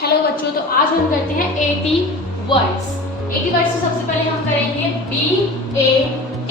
Hello बच्चों, तो आज हम करते हैं 80 वर्ड्स। 80 वर्ड्स से सबसे पहले हम करेंगे BAT